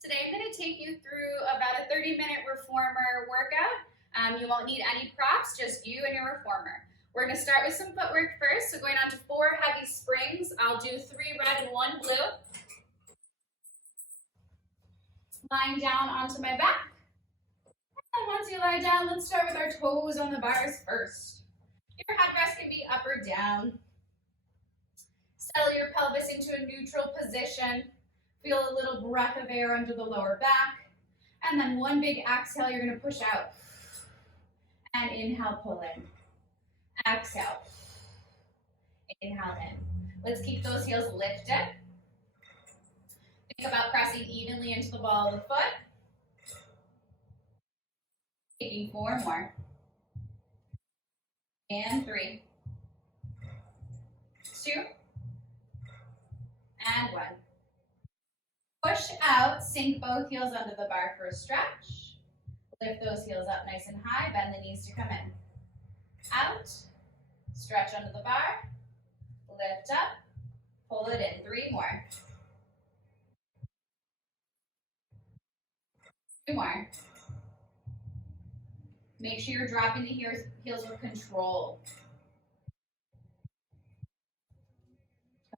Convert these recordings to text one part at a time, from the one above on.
Today I'm going to take you through about a 30-minute reformer workout. You won't need any props, just you and your reformer. We're going to start with some footwork first. So going on to 4 heavy springs. I'll do 3 red and 1 blue. Lying down onto my back. And once you lie down, let's start with our toes on the bars first. Your headrest can be up or down. Settle your pelvis into a neutral position. Feel a little breath of air under the lower back. And then one big exhale, you're going to push out. And inhale, pull in. Exhale. Inhale in. Let's keep those heels lifted. Think about pressing evenly into the ball of the foot. Taking 4 more. And 3. 2. And 1. Push out, sink both heels under the bar for a stretch. Lift those heels up nice and high, bend the knees to come in. Out, stretch under the bar, lift up, pull it in. 3 more. 2 more. Make sure you're dropping the heels with control.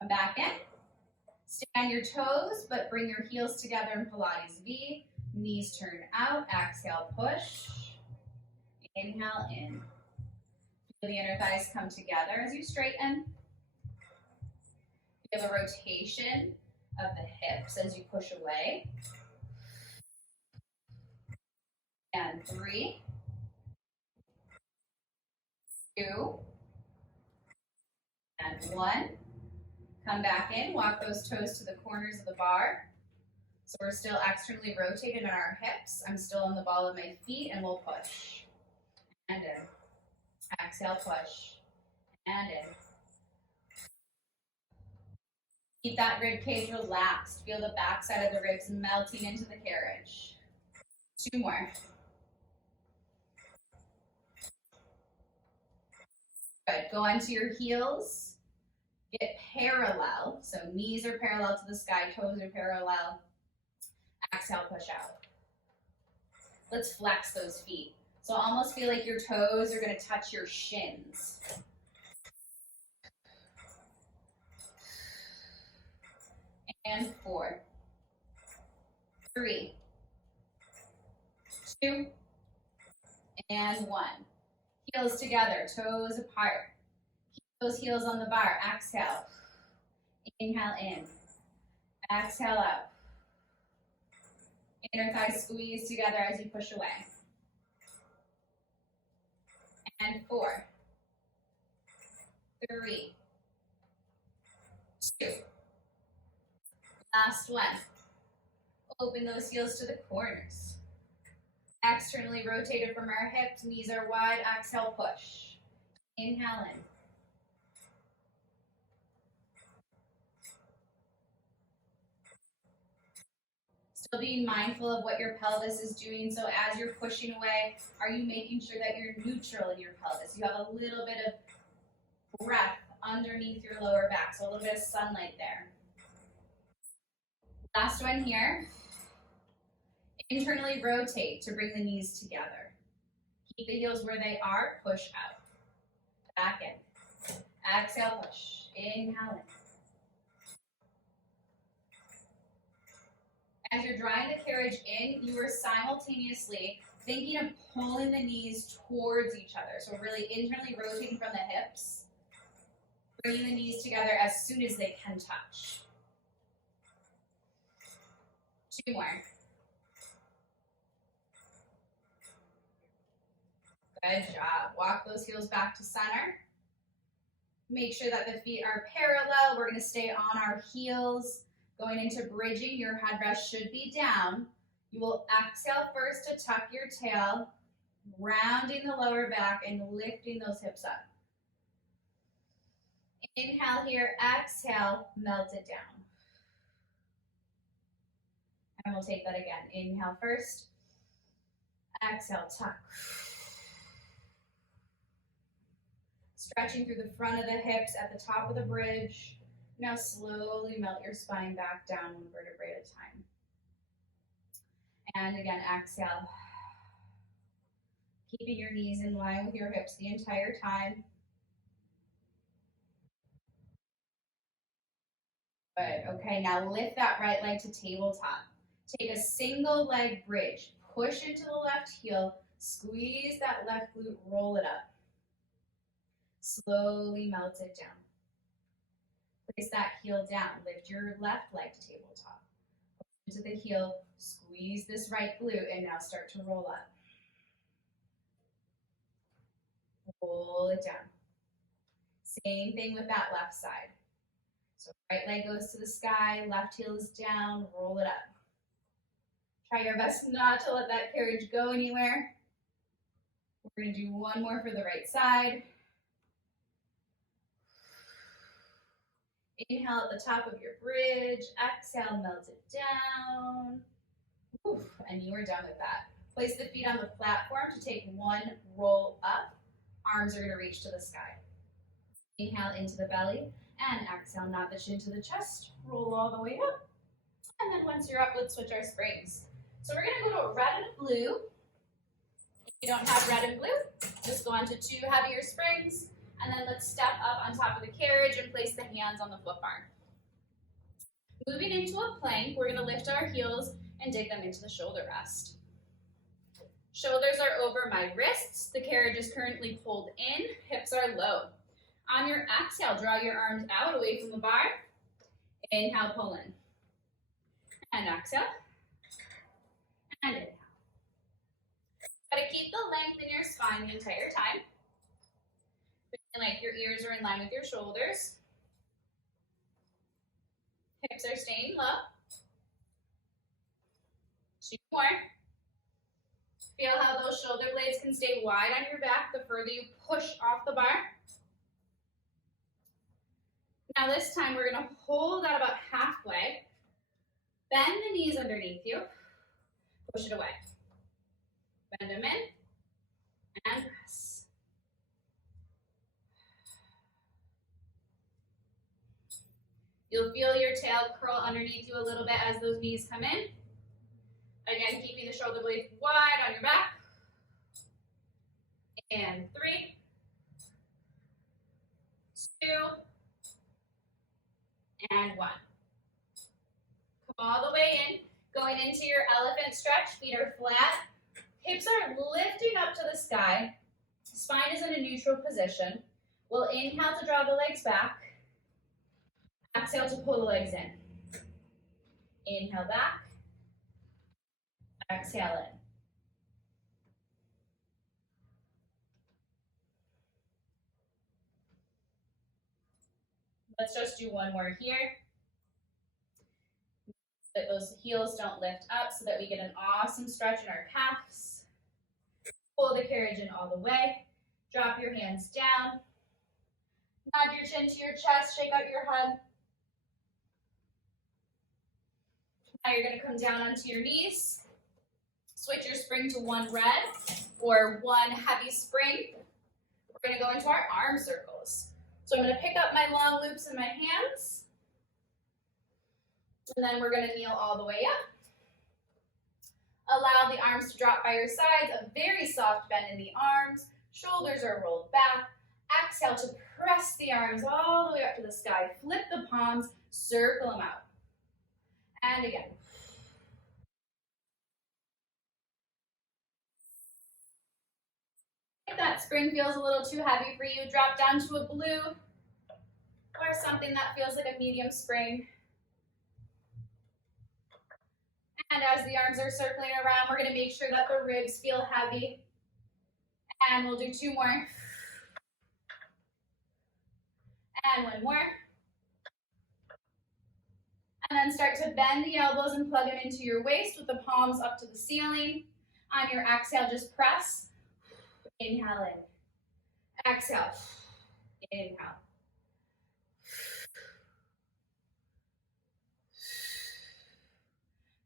Come back in. Stay on your toes, but bring your heels together in Pilates V. Knees turn out. Exhale, push. Inhale in. Feel the inner thighs come together as you straighten. Feel a rotation of the hips as you push away. And 3, 2, and 1. Come back in, walk those toes to the corners of the bar. So we're still externally rotated in our hips. I'm still on the ball of my feet, and we'll push. And in. Exhale, push. And in. Keep that rib cage relaxed. Feel the back side of the ribs melting into the carriage. 2 more. Good. Go onto your heels. Get parallel, so knees are parallel to the sky, toes are parallel. Exhale, push out. Let's flex those feet. So almost feel like your toes are going to touch your shins. And 4, 3, 2, and 1. Heels together, toes apart. Those heels on the bar. Exhale. Inhale in. Exhale out. Inner thighs squeeze together as you push away. And 4, 3, 2. Last one. Open those heels to the corners. Externally rotated from our hips. Knees are wide. Exhale, push. Inhale in. Still being mindful of what your pelvis is doing. So as you're pushing away, are you making sure that you're neutral in your pelvis? You have a little bit of breath underneath your lower back, so a little bit of sunlight there. Last one here. Internally rotate to bring the knees together. Keep the heels where they are, push out. Back in. Exhale, push. Inhale in. As you're drawing the carriage in, you are simultaneously thinking of pulling the knees towards each other. So really internally rotating from the hips, bringing the knees together as soon as they can touch. 2 more. Good job. Walk those heels back to center. Make sure that the feet are parallel. We're going to stay on our heels. Going into bridging, your headrest should be down. You will exhale first to tuck your tail, rounding the lower back and lifting those hips up. Inhale here, exhale, melt it down. And we'll take that again. Inhale first, exhale, tuck. Stretching through the front of the hips at the top of the bridge. Now slowly melt your spine back down 1 vertebrae at a time. And again, exhale. Keeping your knees in line with your hips the entire time. Good. Okay, now lift that right leg to tabletop. Take a single leg bridge. Push into the left heel. Squeeze that left glute, roll it up. Slowly melt it down. Place that heel down. Lift your left leg to tabletop. Push into the heel. Squeeze this right glute, and now start to roll up. Roll it down. Same thing with that left side. So right leg goes to the sky, left heel is down, roll it up. Try your best not to let that carriage go anywhere. We're going to do one more for the right side. Inhale at the top of your bridge. Exhale, melt it down. Oof, and you are done with that. Place the feet on the platform to take one roll up. Arms are going to reach to the sky. Inhale into the belly. And exhale, nod the chin to the chest. Roll all the way up. And then once you're up, let's switch our springs. So we're going to go to red and blue. If you don't have red and blue, just go on to 2 heavier springs. And then let's step up on top of the carriage and place the hands on the foot bar. Moving into a plank, we're going to lift our heels and dig them into the shoulder rest. Shoulders are over my wrists. The carriage is currently pulled in. Hips are low. On your exhale, draw your arms out away from the bar. Inhale, pull in. And exhale. And inhale. Gotta keep the length in your spine the entire time. Feeling like your ears are in line with your shoulders. Hips are staying low. 2 more. Feel how those shoulder blades can stay wide on your back the further you push off the bar. Now this time we're going to hold at about halfway. Bend the knees underneath you. Push it away. Bend them in. And press. You'll feel your tail curl underneath you a little bit as those knees come in. Again, keeping the shoulder blades wide on your back. And 3, 2, and 1. Come all the way in. Going into your elephant stretch. Feet are flat. Hips are lifting up to the sky. Spine is in a neutral position. We'll inhale to draw the legs back. Exhale to pull the legs in. Inhale back. Exhale in. Let's just do one more here. So that those heels don't lift up so that we get an awesome stretch in our calves. Pull the carriage in all the way. Drop your hands down. Nod your chin to your chest. Shake out your head. Now you're going to come down onto your knees. Switch your spring to 1 red or 1 heavy spring. We're going to go into our arm circles. So I'm going to pick up my long loops in my hands. And then we're going to kneel all the way up. Allow the arms to drop by your sides. A very soft bend in the arms. Shoulders are rolled back. Exhale to press the arms all the way up to the sky. Flip the palms. Circle them out. And again. If that spring feels a little too heavy for you, drop down to a blue or something that feels like a medium spring. And as the arms are circling around, we're going to make sure that the ribs feel heavy. And we'll do 2 more. And 1 more. And then start to bend the elbows and plug them into your waist with the palms up to the ceiling. On your exhale, just press. Inhale in. Exhale. Inhale.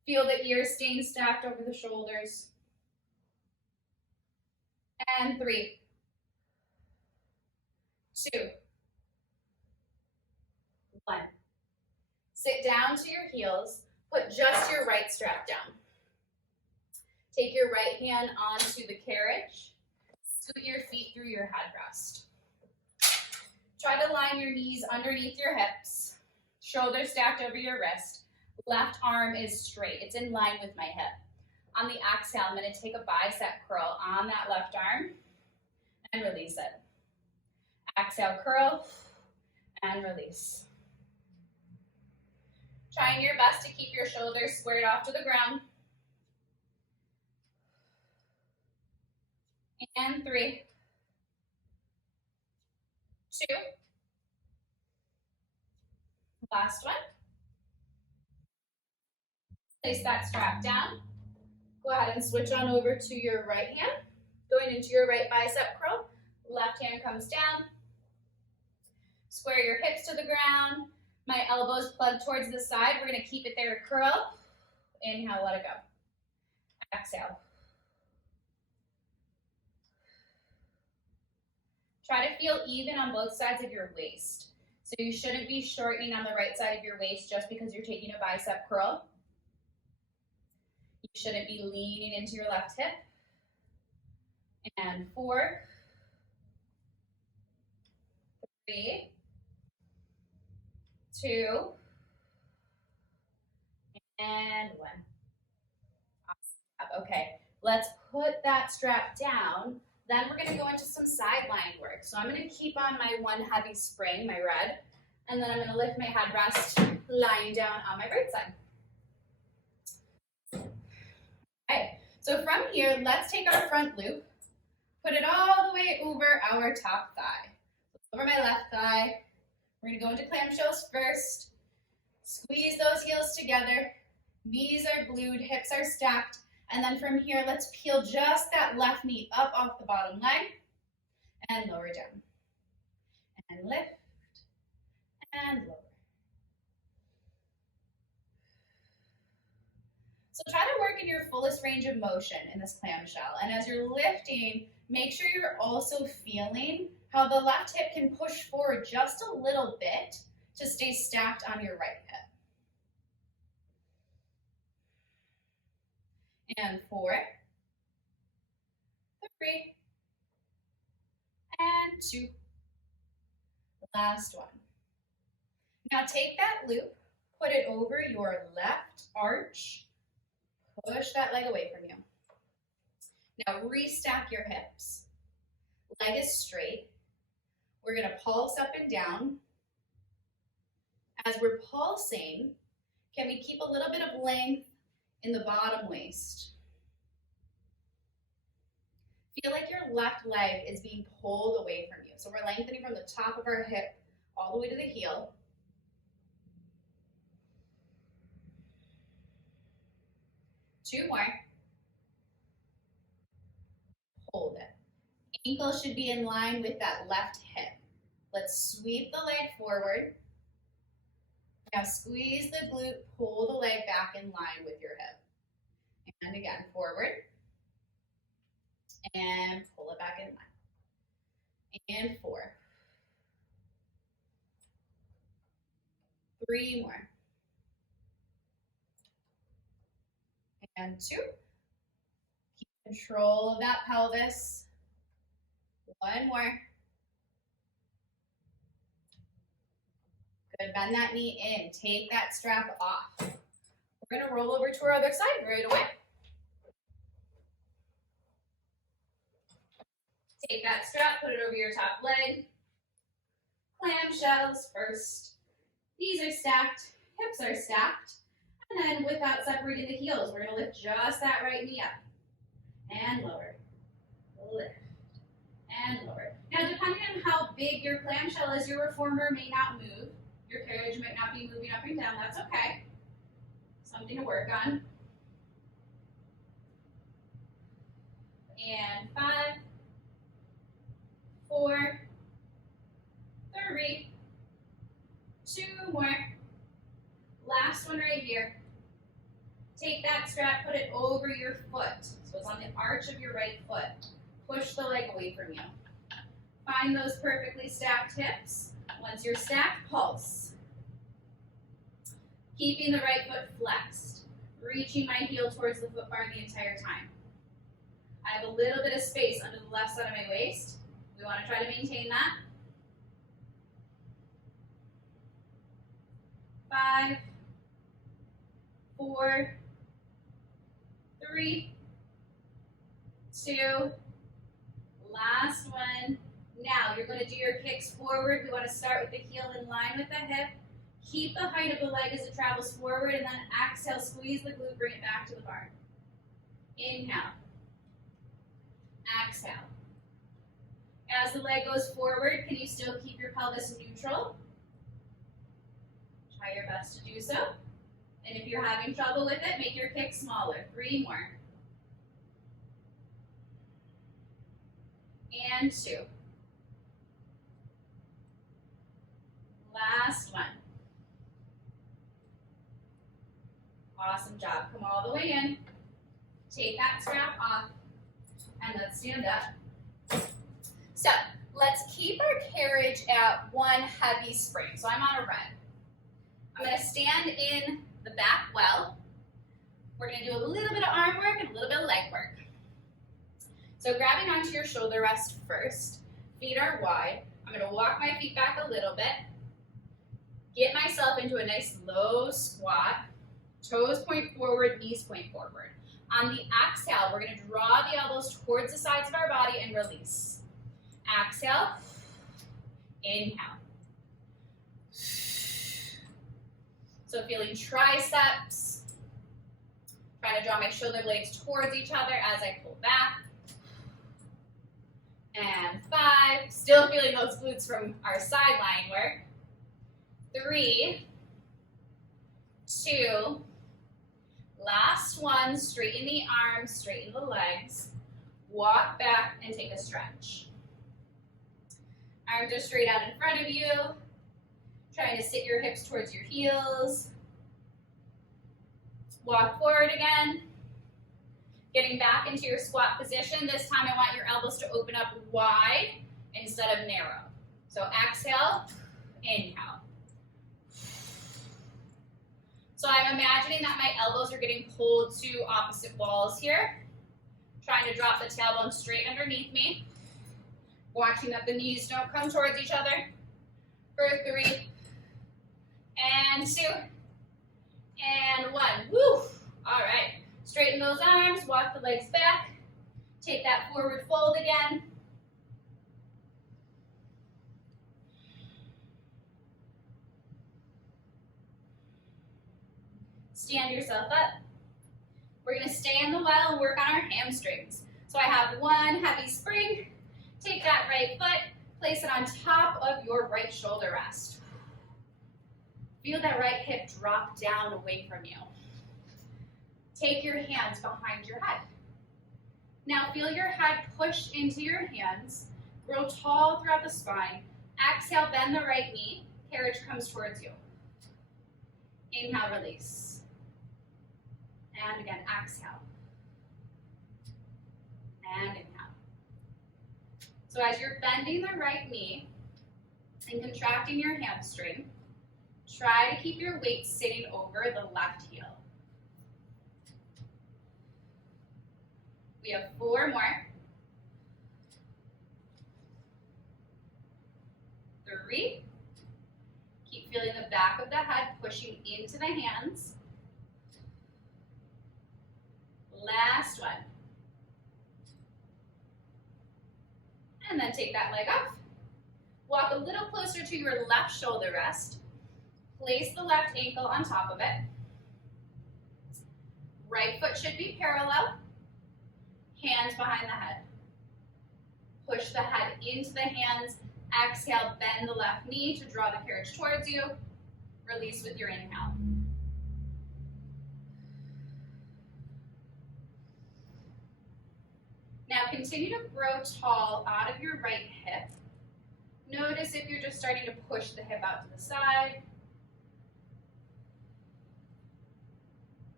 Feel the ears staying stacked over the shoulders. And 3, 2, 1. Sit down to your heels. Put just your right strap down. Take your right hand onto the carriage. Scoot your feet through your headrest. Try to line your knees underneath your hips. Shoulders stacked over your wrist. Left arm is straight. It's in line with my hip. On the exhale, I'm going to take a bicep curl on that left arm and release it. Exhale, curl and release. Trying your best to keep your shoulders squared off to the ground. And 3, 2. Last one. Place that strap down. Go ahead and switch on over to your right hand. Going into your right bicep curl. Left hand comes down. Square your hips to the ground. My elbows plug towards the side. We're going to keep it there to curl. Inhale, let it go. Exhale. Try to feel even on both sides of your waist. So you shouldn't be shortening on the right side of your waist just because you're taking a bicep curl. You shouldn't be leaning into your left hip. And 4, 3, 2, and 1. Awesome. Okay, let's put that strap down. Then we're going to go into some sideline work. So I'm going to keep on my one heavy spring, my red, and then I'm going to lift my headrest lying down on my right side. Okay, so from here, let's take our front loop, put it all the way over our top thigh. Over my left thigh. We're going to go into clamshells first. Squeeze those heels together. Knees are glued, hips are stacked. And then from here, let's peel just that left knee up off the bottom leg and lower down. And lift and lower. So try to work in your fullest range of motion in this clamshell. And as you're lifting, make sure you're also feeling how the left hip can push forward just a little bit to stay stacked on your right hip. And 4, 3, and 2. Last one. Now take that loop, put it over your left arch, push that leg away from you. Now restack your hips. Leg is straight. We're going to pulse up and down. As we're pulsing, can we keep a little bit of length in the bottom waist? Feel like your left leg is being pulled away from you. So we're lengthening from the top of our hip all the way to the heel. Two more. Hold it. Ankle should be in line with that left hip. Let's sweep the leg forward. Now squeeze the glute, pull the leg back in line with your hip. And again, forward. And pull it back in line. And 4. 3 more. And 2. Keep control of that pelvis. 1 more. Good, bend that knee in. Take that strap off. We're going to roll over to our other side right away. Take that strap, put it over your top leg. Clamshells first. Knees are stacked, hips are stacked. And then without separating the heels, we're going to lift just that right knee up. And lower. Lift. And lower. Now, depending on how big your clamshell is, your reformer may not move. Your carriage might not be moving up and down. That's okay. Something to work on. And 5, 4, 3, 2 more. Last one right here. Take that strap, put it over your foot. So it's on the arch of your right foot. Push the leg away from you. Find those perfectly stacked hips. Once you're stacked, pulse. Keeping the right foot flexed. Reaching my heel towards the foot bar the entire time. I have a little bit of space under the left side of my waist. We want to try to maintain that. 5, 4, 3, 2, last one. Now you're going to do your kicks forward. We want to start with the heel in line with the hip. Keep the height of the leg as it travels forward, and then exhale, squeeze the glute, bring it back to the bar. Inhale. Exhale. As the leg goes forward, can you still keep your pelvis neutral? Try your best to do so. And if you're having trouble with it, make your kick smaller. 3 more. And 2. Last one. Awesome job. Come all the way in. Take that strap off. And let's stand up. So let's keep our carriage at one heavy spring. So I'm on a run. I'm going to stand in the back well. We're going to do a little bit of arm work and a little bit of leg work. So grabbing onto your shoulder rest first. Feet are wide. I'm going to walk my feet back a little bit. Get myself into a nice low squat. Toes point forward, knees point forward. On the exhale, we're going to draw the elbows towards the sides of our body and release. Exhale. Inhale. So feeling triceps. Trying to draw my shoulder blades towards each other as I pull back. And 5. Still feeling those glutes from our sideline work. 3, 2, last one, straighten the arms, straighten the legs, walk back and take a stretch. Arms are straight out in front of you, trying to sit your hips towards your heels. Walk forward again, getting back into your squat position. This time I want your elbows to open up wide instead of narrow. So exhale, inhale. So I'm imagining that my elbows are getting pulled to opposite walls here. Trying to drop the tailbone straight underneath me. Watching that the knees don't come towards each other. For 3, and 2, and 1. Woo! All right. Straighten those arms, walk the legs back. Take that forward fold again. Stand yourself up. We're going to stay in the well and work on our hamstrings. So I have one heavy spring. Take that right foot, place it on top of your right shoulder rest. Feel that right hip drop down away from you. Take your hands behind your head. Now feel your head push into your hands. Grow tall throughout the spine. Exhale, bend the right knee. Carriage comes towards you. Inhale, release. And again, exhale. And inhale. So as you're bending the right knee and contracting your hamstring, try to keep your weight sitting over the left heel. We have 4 more. 3. Keep feeling the back of the head pushing into the hands. Last one. And then take that leg off. Walk a little closer to your left shoulder rest. Place the left ankle on top of it. Right foot should be parallel. Hands behind the head. Push the head into the hands. Exhale, bend the left knee to draw the carriage towards you. Release with your inhale. Now continue to grow tall out of your right hip. Notice if you're just starting to push the hip out to the side.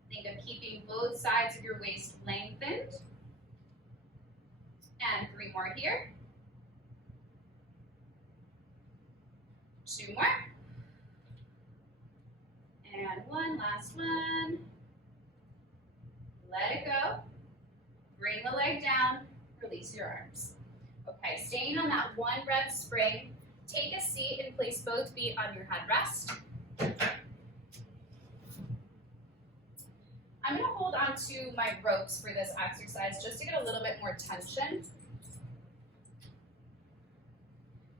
Think of keeping both sides of your waist lengthened. And 3 more here. 2 more. And 1, last one. Let it go. Bring the leg down. Release your arms. Okay, staying on that one breath spring, take a seat and place both feet on your headrest. I'm going to hold on to my ropes for this exercise just to get a little bit more tension.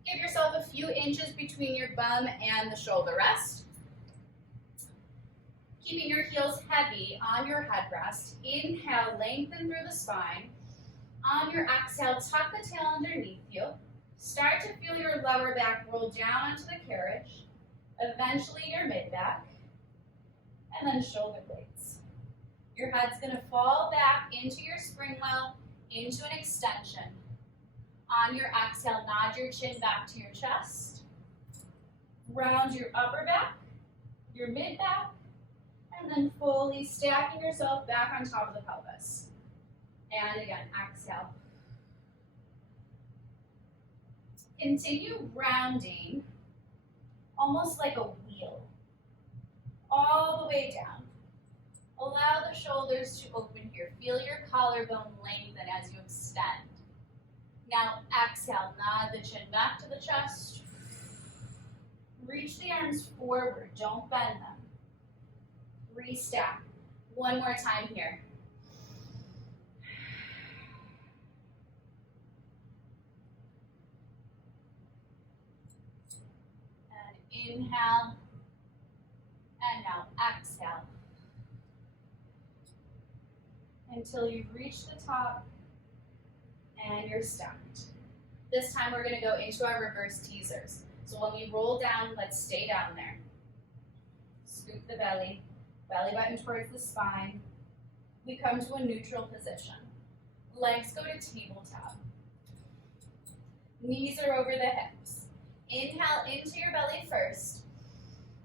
Give yourself a few inches between your bum and the shoulder rest. Keeping your heels heavy on your headrest. Inhale, lengthen through the spine. On your exhale, tuck the tail underneath you. Start to feel your lower back roll down onto the carriage. Eventually your mid-back. And then shoulder blades. Your head's going to fall back into your spring well, into an extension. On your exhale, nod your chin back to your chest. Round your upper back, your mid-back, and then fully stacking yourself back on top of the pelvis. And again, exhale. Continue rounding, almost like a wheel, all the way down. Allow the shoulders to open here. Feel your collarbone lengthen as you extend. Now exhale, nod the chin back to the chest. Reach the arms forward, don't bend them. Restack. One more time here. And inhale, and now exhale. Until you reach the top and you're stacked. This time we're going to go into our reverse teasers. So when we roll down, let's stay down there. Scoop the belly, belly button towards the spine. We come to a neutral position. Legs go to tabletop. Knees are over the hips. Inhale into your belly first.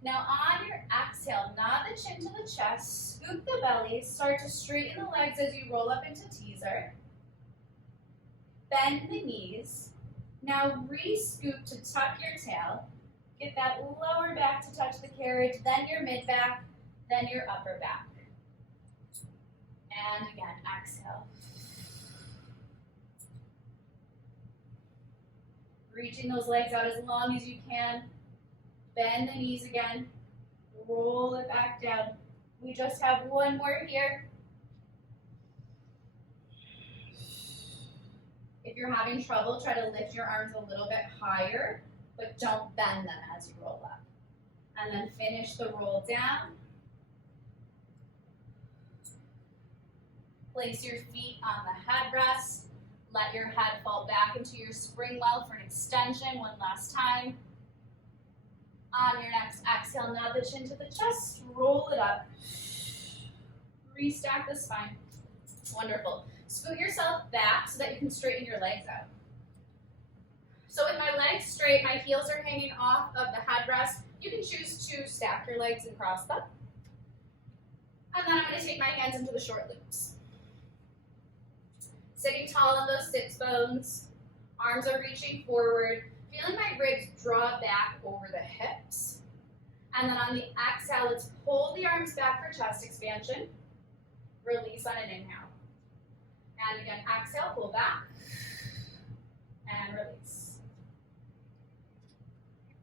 Now on your exhale, nod the chin to the chest, scoop the belly, start to straighten the legs as you roll up into teaser. Bend the knees. Now re-scoop to tuck your tail. Get that lower back to touch the carriage, then your mid-back, then your upper back. And again, exhale. Reaching those legs out as long as you can. Bend the knees again. Roll it back down. We just have one more here. If you're having trouble, try to lift your arms a little bit higher, but don't bend them as you roll up. And then finish the roll down. Place your feet on the headrest. Let your head fall back into your spring well for an extension one last time. On your next exhale, nod the chin to the chest, roll it up. Restack the spine. Wonderful. Scoot yourself back so that you can straighten your legs out. So with my legs straight, my heels are hanging off of the headrest. You can choose to stack your legs and cross them. And then I'm going to take my hands into the short loops. Sitting tall on those sits bones. Arms are reaching forward. Feeling my ribs draw back over the hips. And then on the exhale, let's pull the arms back for chest expansion. Release on an inhale. And again, exhale, pull back. And release.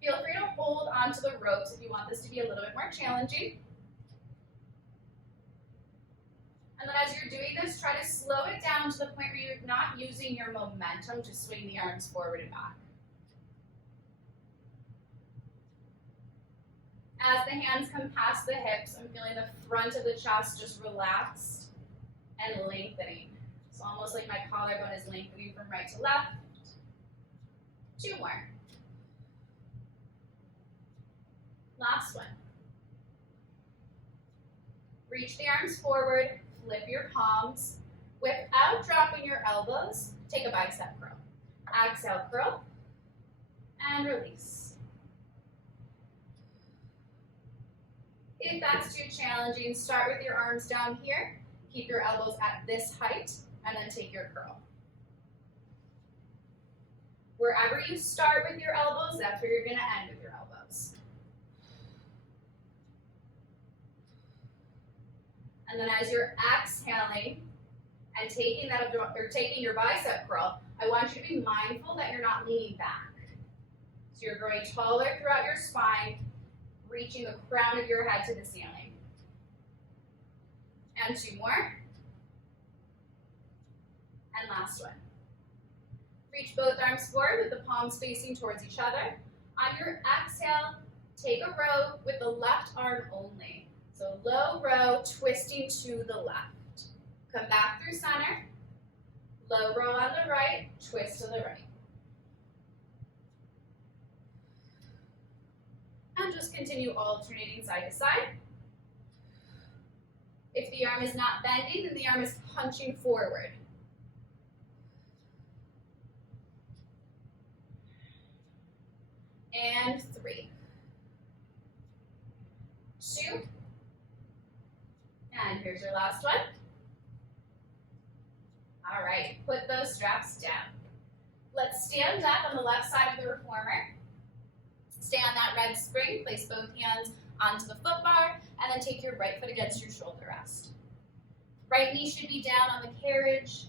Feel free to hold onto the ropes if you want this to be a little bit more challenging. And then as you're doing this, try to slow it down to the point where you're not using your momentum to swing the arms forward and back. As the hands come past the hips, I'm feeling the front of the chest just relaxed and lengthening. It's almost like my collarbone is lengthening from right to left. 2 more. Last one. Reach the arms forward, flip your palms. Without dropping your elbows, take a bicep curl. Exhale, curl, and release. If that's too challenging, start with your arms down here. Keep your elbows at this height, and then take your curl. Wherever you start with your elbows, that's where you're going to end with your elbows. And then as you're exhaling and taking your bicep curl, I want you to be mindful that you're not leaning back. So you're growing taller throughout your spine, reaching the crown of your head to the ceiling. And 2 more. And last one. Reach both arms forward with the palms facing towards each other. On your exhale, take a row with the left arm only. So low row, twisting to the left. Come back through center. Low row on the right, twist to the right. And just continue alternating side to side. If the arm is not bending, then the arm is punching forward. And 3, 2, and here's your last one. All right, put those straps down. Let's stand up on the left side of the reformer. Stay on that red spring, place both hands onto the foot bar, and then take your right foot against your shoulder rest. Right knee should be down on the carriage.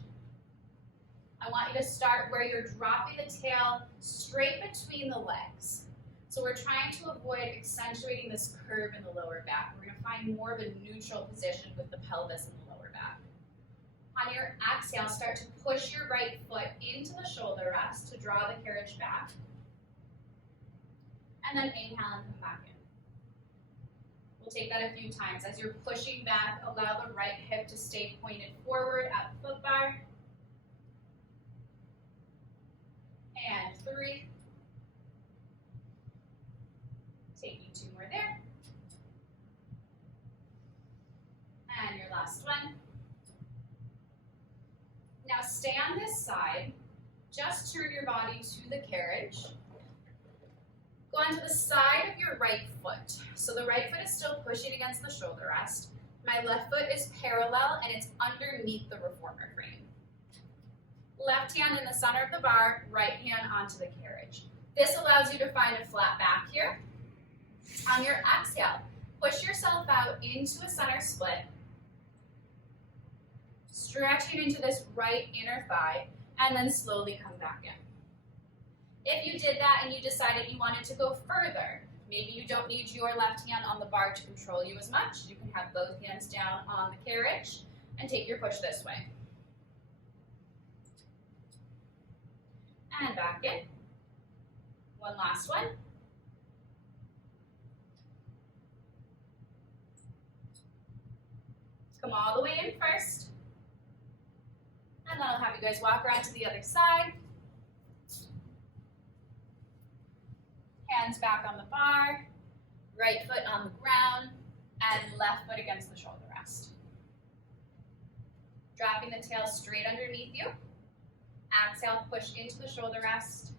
I want you to start where you're dropping the tail straight between the legs. So we're trying to avoid accentuating this curve in the lower back. We're going to find more of a neutral position with the pelvis in the lower back. On your exhale, start to push your right foot into the shoulder rest to draw the carriage back. And then inhale and come back in. We'll take that a few times. As you're pushing back, allow the right hip to stay pointed forward at the foot bar. And 3. Taking 2 more there. And your last one. Now stay on this side. Just turn your body to the carriage. Go onto the side of your right foot. So the right foot is still pushing against the shoulder rest. My left foot is parallel and it's underneath the reformer frame. Left hand in the center of the bar, right hand onto the carriage. This allows you to find a flat back here. On your exhale, push yourself out into a center split, stretching into this right inner thigh, and then slowly come back in. If you did that and you decided you wanted to go further, maybe you don't need your left hand on the bar to control you as much, you can have both hands down on the carriage and take your push this way. And back in. One last one. Come all the way in first. And then I'll have you guys walk around to the other side. Hands back on the bar, right foot on the ground, and left foot against the shoulder rest. Dropping the tail straight underneath you. Exhale, push into the shoulder rest.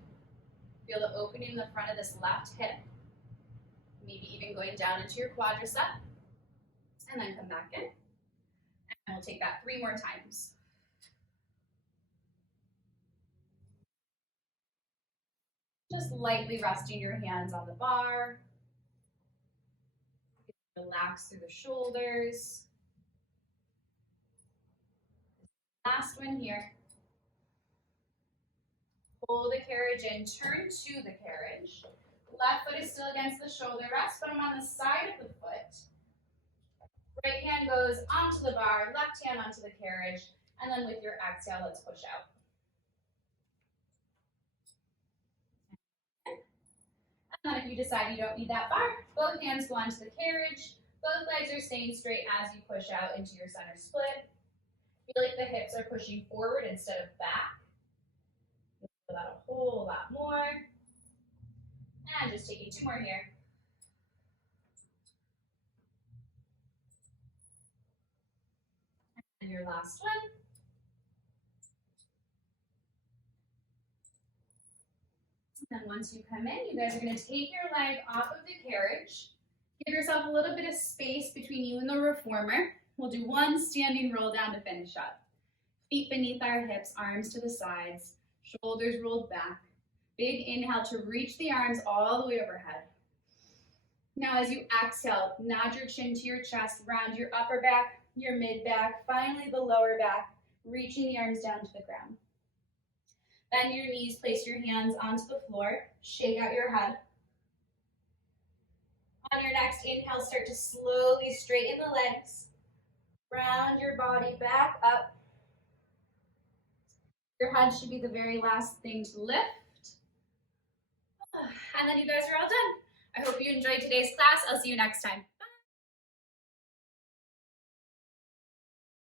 Feel the opening in the front of this left hip. Maybe even going down into your quadricep. And then come back in. And we'll take that 3 more times. Just lightly resting your hands on the bar. Relax through the shoulders. Last one here. Hold the carriage in, turn to the carriage. Left foot is still against the shoulder rest, but I'm on the side of the foot. Right hand goes onto the bar, left hand onto the carriage, and then with your exhale, let's push out. And then if you decide you don't need that bar, both hands go onto the carriage, both legs are staying straight as you push out into your center split. Feel like the hips are pushing forward instead of back. Feel that a whole lot more. And just taking 2 more here. And your last one. And then once you come in, you guys are going to take your leg off of the carriage. Give yourself a little bit of space between you and the reformer. We'll do 1 standing roll down to finish up. Feet beneath our hips, arms to the sides, shoulders rolled back. Big inhale to reach the arms all the way overhead. Now as you exhale, nod your chin to your chest, round your upper back, your mid back, finally the lower back, reaching the arms down to the ground. Bend your knees, place your hands onto the floor, shake out your head. On your next inhale, start to slowly straighten the legs. Round your body back up. Your head should be the very last thing to lift. And then you guys are all done. I hope you enjoyed today's class. I'll see you next time.